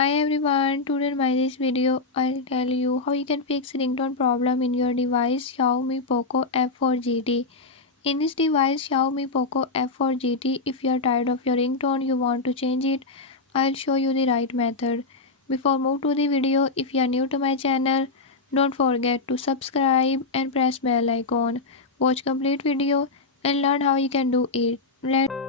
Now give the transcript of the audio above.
Hi everyone, today in my this video I'll tell you how you can fix ringtone problem in your device Xiaomi POCO F4 GT. In this device Xiaomi POCO F4 GT, if you are tired of your ringtone you want to change it, I'll show you the right method. Before move to the video, if you are new to my channel, don't forget to subscribe and press bell icon. Watch complete video and learn how you can do it. Let's